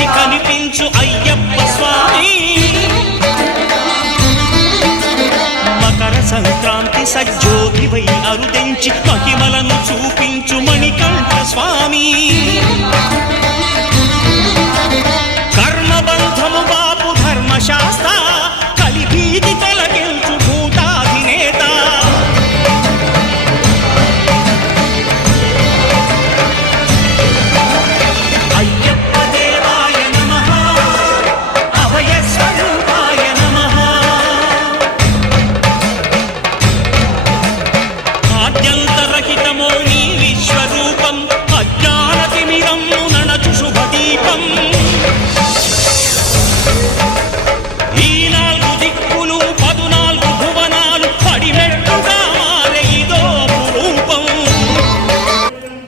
నుంచి కనిపించు అయ్యప్ప స్వామి మకర సంక్రాంతి సజ్జోతివై అరుదెంచి మహిమలను చూపించు మణికంఠ స్వామి కర్మబంధము బాపు ధర్మశాస్త్ర